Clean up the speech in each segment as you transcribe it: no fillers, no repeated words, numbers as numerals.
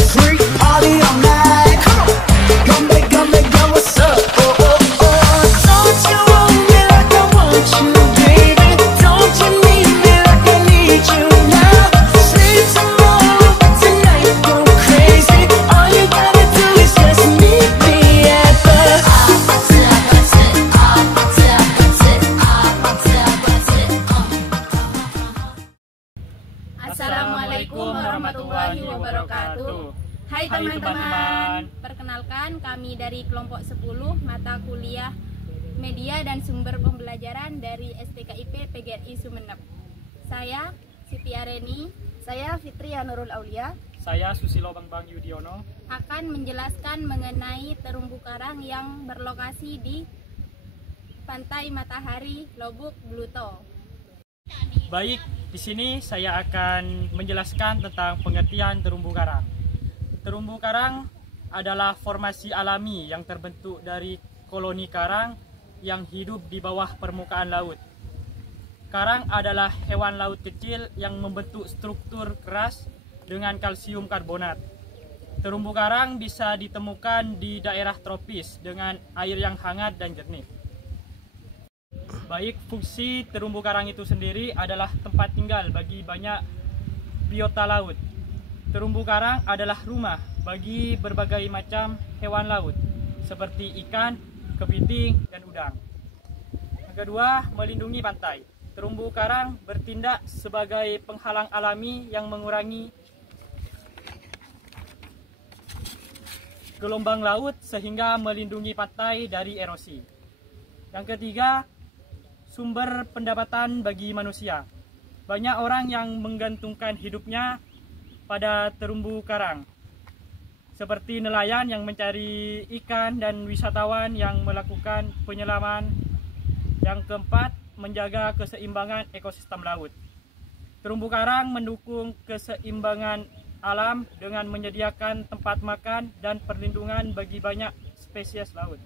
freak, party all night. Come back, girl, what's up? Oh, oh, oh. Don't you want me like I want you, baby? Don't you need me like I need you now? Sleep tomorrow, but tonight go crazy. All you gotta do is just meet me at the Assalamualaikum warahmatullahi wabarakatuh. Hai teman-teman, perkenalkan kami dari kelompok 10 mata kuliah Media dan Sumber Pembelajaran dari STKIP PGRI Sumeneb. Saya Siti Areni, saya Fitria Nurul Aulia, saya Susilo Bambang Yudiono akan menjelaskan mengenai terumbu karang yang berlokasi di Pantai Matahari, Lobuk, Bluto. Baik, di sini saya akan menjelaskan tentang pengertian terumbu karang. Terumbu karang adalah formasi alami yang terbentuk dari koloni karang yang hidup di bawah permukaan laut. Karang adalah hewan laut kecil yang membentuk struktur keras dengan kalsium karbonat. Terumbu karang bisa ditemukan di daerah tropis dengan air yang hangat dan jernih. Baik, fungsi terumbu karang itu sendiri adalah tempat tinggal bagi banyak biota laut. Terumbu karang adalah rumah bagi berbagai macam hewan laut seperti ikan, kepiting, dan udang. Yang kedua, melindungi pantai. Terumbu karang bertindak sebagai penghalang alami yang mengurangi gelombang laut sehingga melindungi pantai dari erosi. Yang ketiga, sumber pendapatan bagi manusia. Banyak orang yang menggantungkan hidupnya pada terumbu karang, seperti nelayan yang mencari ikan dan wisatawan yang melakukan penyelaman. Yang keempat, menjaga keseimbangan ekosistem laut. Terumbu karang mendukung keseimbangan alam dengan menyediakan tempat makan dan perlindungan bagi banyak spesies laut.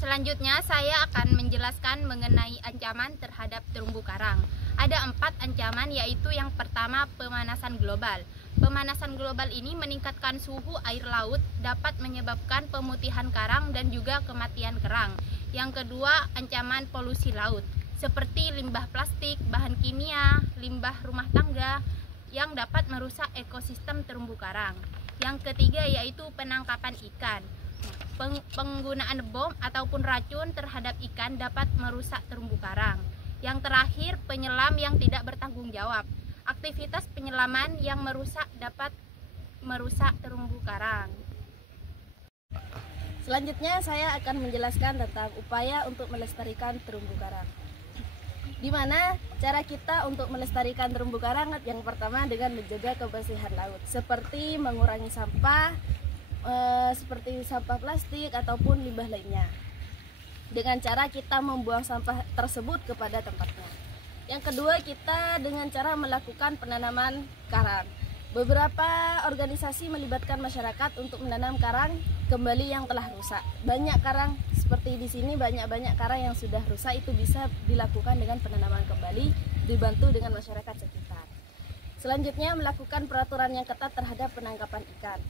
Selanjutnya saya akan menjelaskan mengenai ancaman terhadap terumbu karang. Ada 4 ancaman, yaitu yang pertama pemanasan global. Pemanasan global ini meningkatkan suhu air laut, dapat menyebabkan pemutihan karang dan juga kematian kerang. Yang kedua, ancaman polusi laut, seperti limbah plastik, bahan kimia, limbah rumah tangga yang dapat merusak ekosistem terumbu karang. Yang ketiga yaitu penangkapan ikan. Penggunaan bom ataupun racun terhadap ikan dapat merusak terumbu karang. Yang terakhir, penyelam yang tidak bertanggung jawab. Aktivitas penyelaman yang dapat merusak terumbu karang. Selanjutnya saya akan menjelaskan tentang upaya untuk melestarikan terumbu karang. Di mana cara kita untuk melestarikan terumbu karang? Yang pertama dengan menjaga kebersihan laut, seperti mengurangi sampah, seperti sampah plastik ataupun limbah lainnya, dengan cara kita membuang sampah tersebut kepada tempatnya. Yang kedua, kita dengan cara melakukan penanaman karang. Beberapa organisasi melibatkan masyarakat untuk menanam karang kembali yang telah rusak. Banyak karang seperti di sini, banyak karang yang sudah rusak, itu bisa dilakukan dengan penanaman kembali, dibantu dengan masyarakat sekitar. Selanjutnya, melakukan peraturan yang ketat terhadap penangkapan ikan.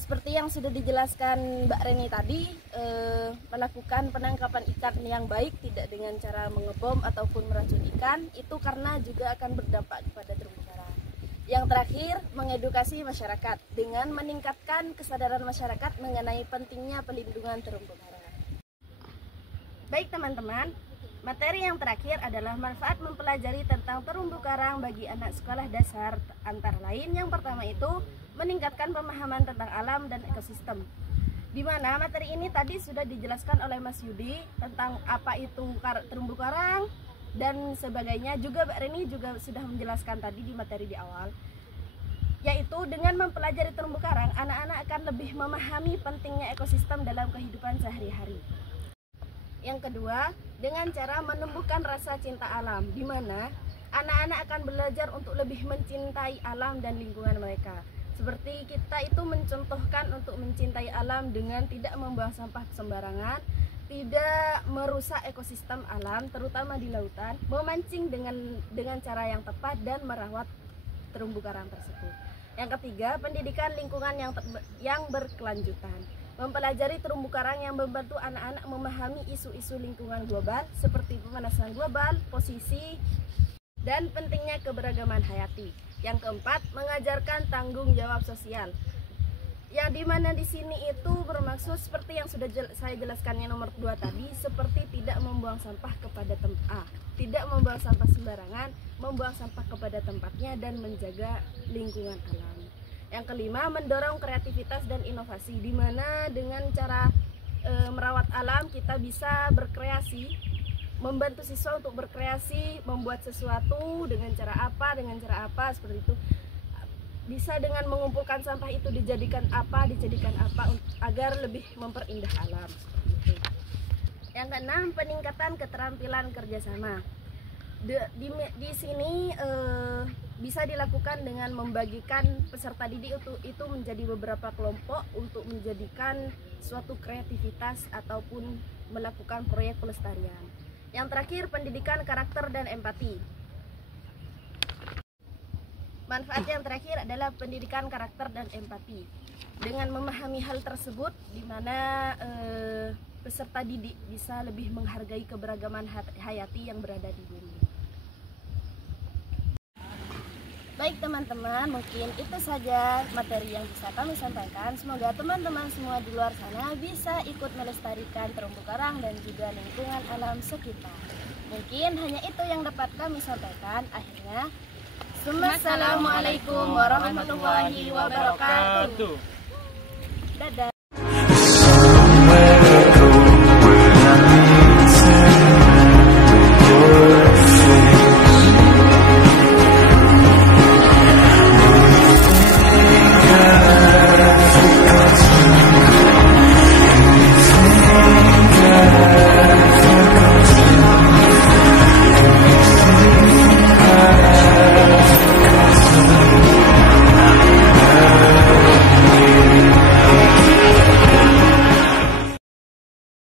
Seperti yang sudah dijelaskan Mbak Reni tadi, melakukan penangkapan ikan yang baik, tidak dengan cara mengebom ataupun meracun ikan, itu karena juga akan berdampak kepada terumbu karang. Yang terakhir, mengedukasi masyarakat dengan meningkatkan kesadaran masyarakat mengenai pentingnya pelindungan terumbu karang. Baik teman-teman, materi yang terakhir adalah manfaat mempelajari tentang terumbu karang bagi anak sekolah dasar, antara lain yang pertama itu meningkatkan pemahaman tentang alam dan ekosistem. Di mana materi ini tadi sudah dijelaskan oleh Mas Yudi tentang apa itu terumbu karang dan sebagainya. Juga Mbak Reni juga sudah menjelaskan tadi di materi di awal, yaitu dengan mempelajari terumbu karang, anak-anak akan lebih memahami pentingnya ekosistem dalam kehidupan sehari-hari. Yang kedua, dengan cara menumbuhkan rasa cinta alam, di mana anak-anak akan belajar untuk lebih mencintai alam dan lingkungan mereka. Seperti kita itu mencontohkan untuk mencintai alam dengan tidak membuang sampah sembarangan, tidak merusak ekosistem alam, terutama di lautan, memancing dengan cara yang tepat dan merawat terumbu karang tersebut. Yang ketiga, pendidikan lingkungan yang berkelanjutan. Mempelajari terumbu karang yang membantu anak-anak memahami isu-isu lingkungan global seperti pemanasan global, posisi, dan pentingnya keberagaman hayati. Yang keempat, mengajarkan tanggung jawab sosial. Yang dimana di sini itu bermaksud seperti yang sudah saya jelaskan yang nomor 2 tadi, seperti tidak membuang sampah kepada tidak membuang sampah sembarangan, membuang sampah kepada tempatnya, dan menjaga lingkungan alam. Yang kelima, mendorong kreativitas dan inovasi, di mana dengan cara merawat alam kita bisa berkreasi, membantu siswa untuk berkreasi, membuat sesuatu dengan cara apa seperti itu. Bisa dengan mengumpulkan sampah itu dijadikan apa agar lebih memperindah alam. Seperti itu. Yang keenam, peningkatan keterampilan kerjasama. Di sini bisa dilakukan dengan membagikan peserta didik itu menjadi beberapa kelompok untuk menjadikan suatu kreativitas ataupun melakukan proyek pelestarian. Yang terakhir, pendidikan karakter dan empati. Manfaat yang terakhir adalah pendidikan karakter dan empati. Dengan memahami hal tersebut, di mana peserta didik bisa lebih menghargai keberagaman hayati yang berada di bumi. Baik teman-teman, mungkin itu saja materi yang bisa kami sampaikan. Semoga teman-teman semua di luar sana bisa ikut melestarikan terumbu karang dan juga lingkungan alam sekitar. Mungkin hanya itu yang dapat kami sampaikan. Akhirnya, Assalamualaikum warahmatullahi wabarakatuh. Dadah.